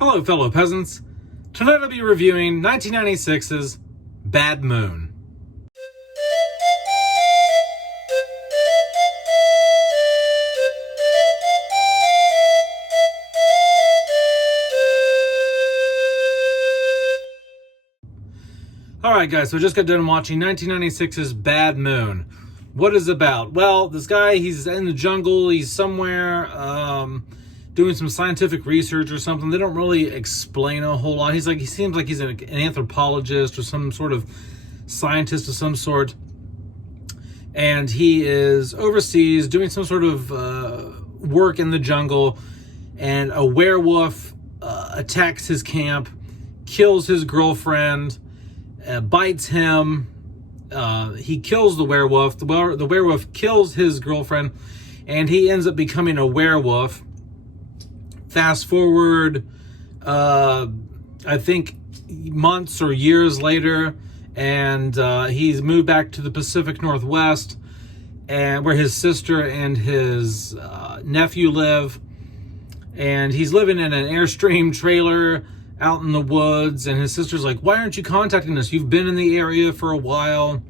Hello, fellow peasants. Tonight I'll be reviewing 1996's Bad Moon. Alright guys, so I just got done watching 1996's Bad Moon. What is it about? Well, this guy, he's in the jungle, he's somewhere doing some scientific research or something. They don't really explain a whole lot. He seems like he's an anthropologist or some sort of scientist of some sort. And he is overseas doing some sort of work in the jungle, and a werewolf attacks his camp, kills his girlfriend, bites him. He kills the werewolf. The werewolf kills his girlfriend, and he ends up becoming a werewolf. Fast forward, I think months or years later, and he's moved back to the Pacific Northwest, and where his sister and his nephew live. And he's living in an Airstream trailer out in the woods, and his sister's like, "Why aren't you contacting us? You've been in the area for a while."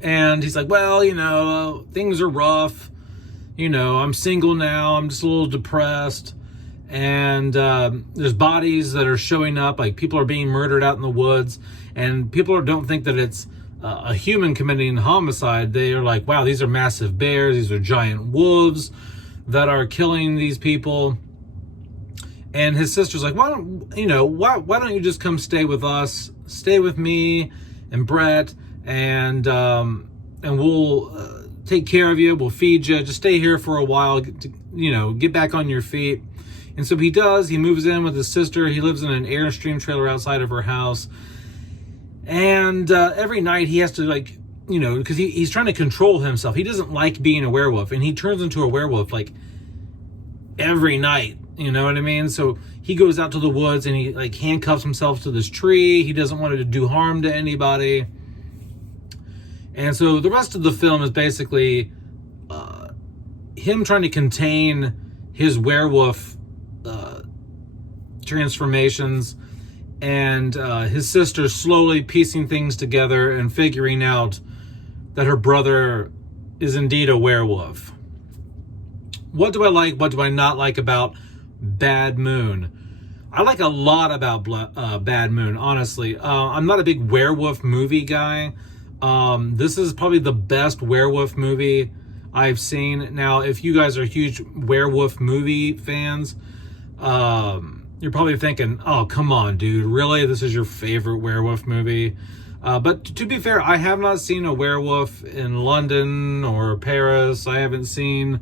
And he's like, "Well, things are rough. I'm single now. I'm just a little depressed. And there's bodies that are showing up, like people are being murdered out in the woods, and people don't think that it's a human committing homicide. They are like, wow, these are massive bears, these are giant wolves that are killing these people." And his sister's like, why don't you just come stay with us, stay with me and Brett, and we'll take care of you, we'll feed you, just stay here for a while, get back on your feet. And so he does. He moves in with his sister. He lives in an Airstream trailer outside of her house. And every night he has to, because he's trying to control himself. He doesn't like being a werewolf, and he turns into a werewolf every night. You know what I mean? So he goes out to the woods and he handcuffs himself to this tree. He doesn't want to do harm to anybody. And so the rest of the film is basically him trying to contain his werewolf transformations, and his sister slowly piecing things together and figuring out that her brother is indeed a werewolf. What do I like? What do I not like about Bad Moon? I like a lot about Bad Moon, honestly. I'm not a big werewolf movie guy. This is probably the best werewolf movie I've seen. Now, if you guys are huge werewolf movie fans, you're probably thinking, oh, come on, dude, really? This is your favorite werewolf movie? But to be fair, I have not seen a werewolf in London or Paris. I haven't seen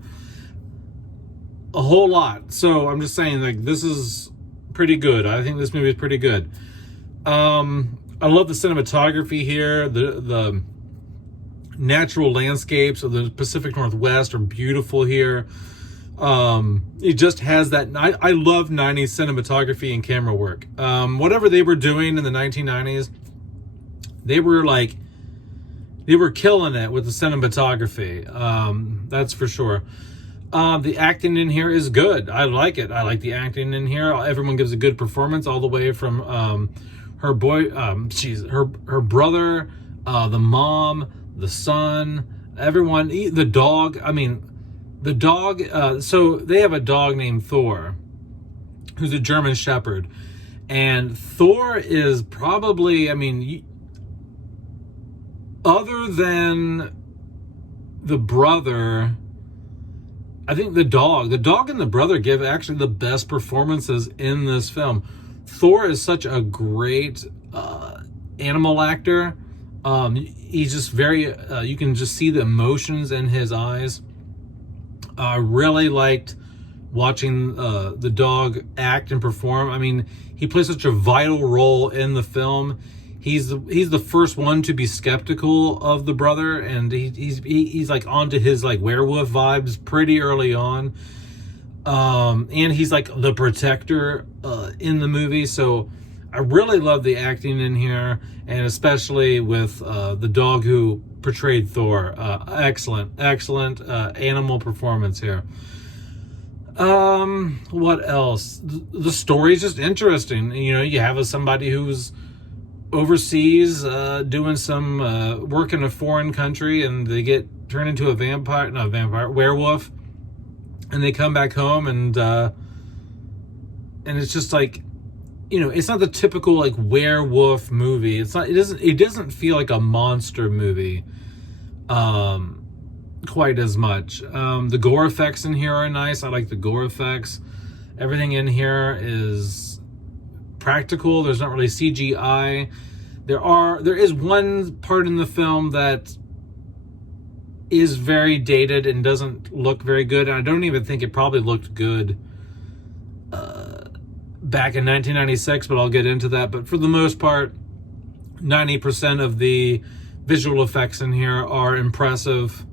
a whole lot. So I'm just saying, this is pretty good. I think this movie is pretty good. I love the cinematography here. The natural landscapes of the Pacific Northwest are beautiful here. It just has that. I love 90s cinematography and camera work. Whatever they were doing in the 1990s, they were killing it with the cinematography. That's for sure. The acting in here is good. I like it. I like the acting in here. Everyone gives a good performance, all the way from her brother, the mom, the son, everyone, the dog. The dog, so they have a dog named Thor, who's a German Shepherd. And Thor is probably, other than the brother, I think the dog and the brother give actually the best performances in this film. Thor is such a great animal actor. He's just very, you can just see the emotions in his eyes. I really liked watching the dog act and perform. He plays such a vital role in the film. He's the first one to be skeptical of the brother, and he's onto his werewolf vibes pretty early on. And he's the protector in the movie. So I really love the acting in here, and especially with the dog who portrayed Thor. Excellent animal performance here. What else? The story's just interesting. You know, you have somebody who's overseas doing some work in a foreign country, and they get turned into a werewolf, and they come back home, and it's just like, you know, it's not the typical like werewolf movie. It doesn't feel like a monster movie quite as much. The gore effects in here are nice. I like the gore effects. Everything in here is practical. There's not really CGI. There is one part in the film that is very dated and doesn't look very good. And I don't even think it probably looked good back in 1996, but I'll get into that. But for the most part, 90% of the visual effects in here are impressive.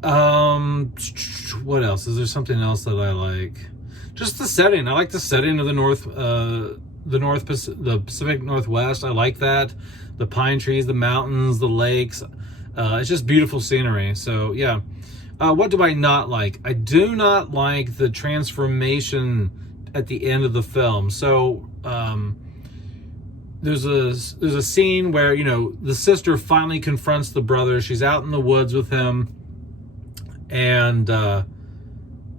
What else? Is there something else that I like? Just the setting. I like the setting of the Pacific Northwest. I like that. The pine trees, the mountains, the lakes. It's just beautiful scenery. So yeah. What do I not like? I do not like the transformation at the end of the film. So there's a scene where, you know, the sister finally confronts the brother. She's out in the woods with him, and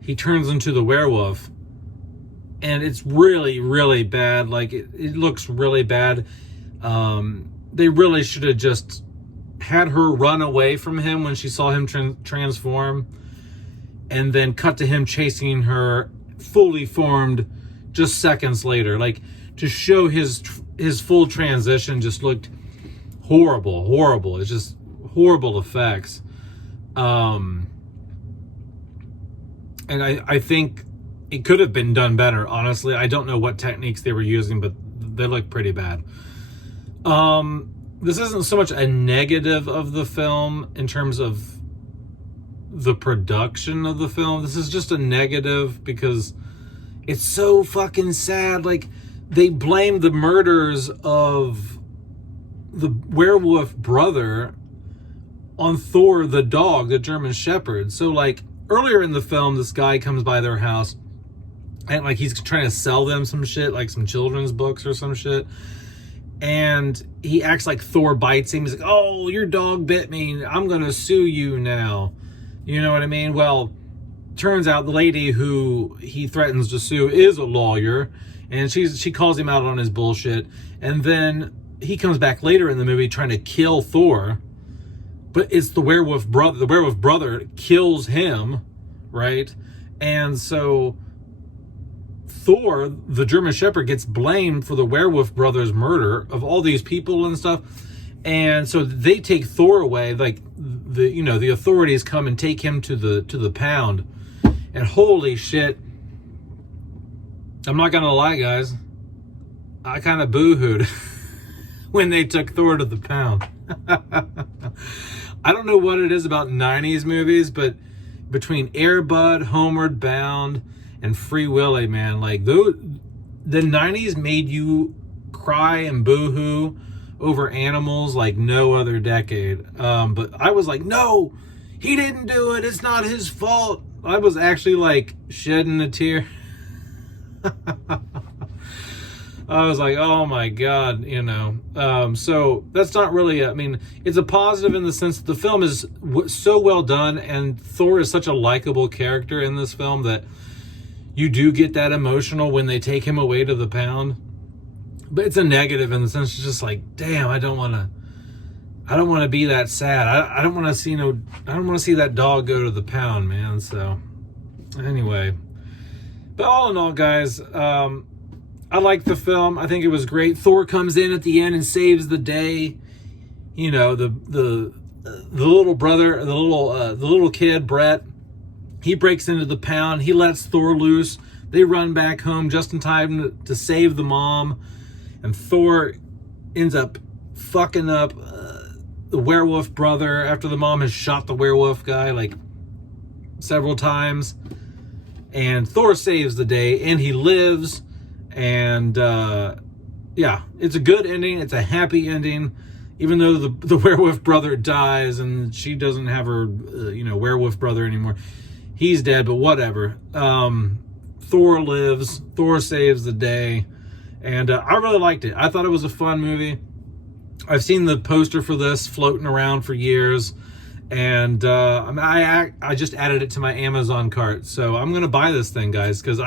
he turns into the werewolf, and it's really, really bad. Like it looks really bad. They really should have just had her run away from him when she saw him transform, and then cut to him chasing her fully formed just seconds later. Like, to show his full transition just looked horrible. It's just horrible effects. And I think it could have been done better, honestly. I don't know what techniques they were using, but they look pretty bad. This isn't so much a negative of the film in terms of the production of the film. This is just a negative because it's so fucking sad. Like, they blame the murders of the werewolf brother on Thor the dog, the German Shepherd. So, like, earlier in the film, this guy comes by their house and, like, he's trying to sell them some shit, like some children's books or some shit. And he acts like Thor bites him. He's like, oh, your dog bit me. I'm going to sue you now. You know what I mean? Well, turns out the lady who he threatens to sue is a lawyer. And she calls him out on his bullshit. And then he comes back later in the movie trying to kill Thor. But it's the werewolf brother. The werewolf brother kills him, right? And so Thor, the German Shepherd, gets blamed for the werewolf brother's murder of all these people and stuff. And so they take Thor away. Like, the authorities come and take him to the pound. And holy shit, I'm not gonna lie, guys, I kind of boo-hooed when they took Thor to the pound. I don't know what it is about 90s movies, but between Air Bud, Homeward Bound, and Free Willy, man, like, the 90s made you cry and boo-hoo over animals like no other decade. But I was like, no, he didn't do it. It's not his fault. I was actually, like, shedding a tear. I was like, oh my God, you know. So that's not really, I mean, it's a positive in the sense that the film is so well done, and Thor is such a likable character in this film that you do get that emotional when they take him away to the pound. But it's a negative in the sense it's just like, damn, I don't want to be that sad. I don't want to see that dog go to the pound, man. So anyway, but all in all, guys, I like the film. I think it was great. Thor comes in at the end and saves the day. You know, the little brother, the little kid, Brett, he breaks into the pound. He lets Thor loose. They run back home just in time to save the mom. And Thor ends up fucking up the werewolf brother after the mom has shot the werewolf guy like several times. And Thor saves the day, and he lives. And yeah, it's a good ending. It's a happy ending, even though the werewolf brother dies and she doesn't have her werewolf brother anymore. He's dead, but whatever. Thor lives. Thor saves the day. And I really liked it. I thought it was a fun movie. I've seen the poster for this floating around for years. And I just added it to my Amazon cart. So I'm going to buy this thing, guys, because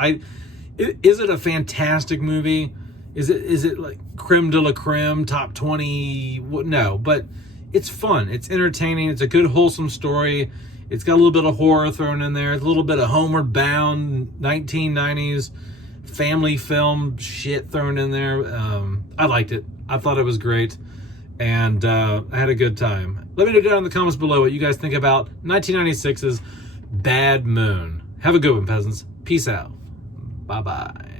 is it a fantastic movie? Is it like creme de la creme, top 20? No, but it's fun. It's entertaining. It's a good, wholesome story. It's got a little bit of horror thrown in there. It's a little bit of Homeward Bound, 1990s family film shit thrown in there. I liked it. I thought it was great. And I had a good time. Let me know down in the comments below what you guys think about 1996's Bad Moon. Have a good one, peasants. Peace out. Bye-bye.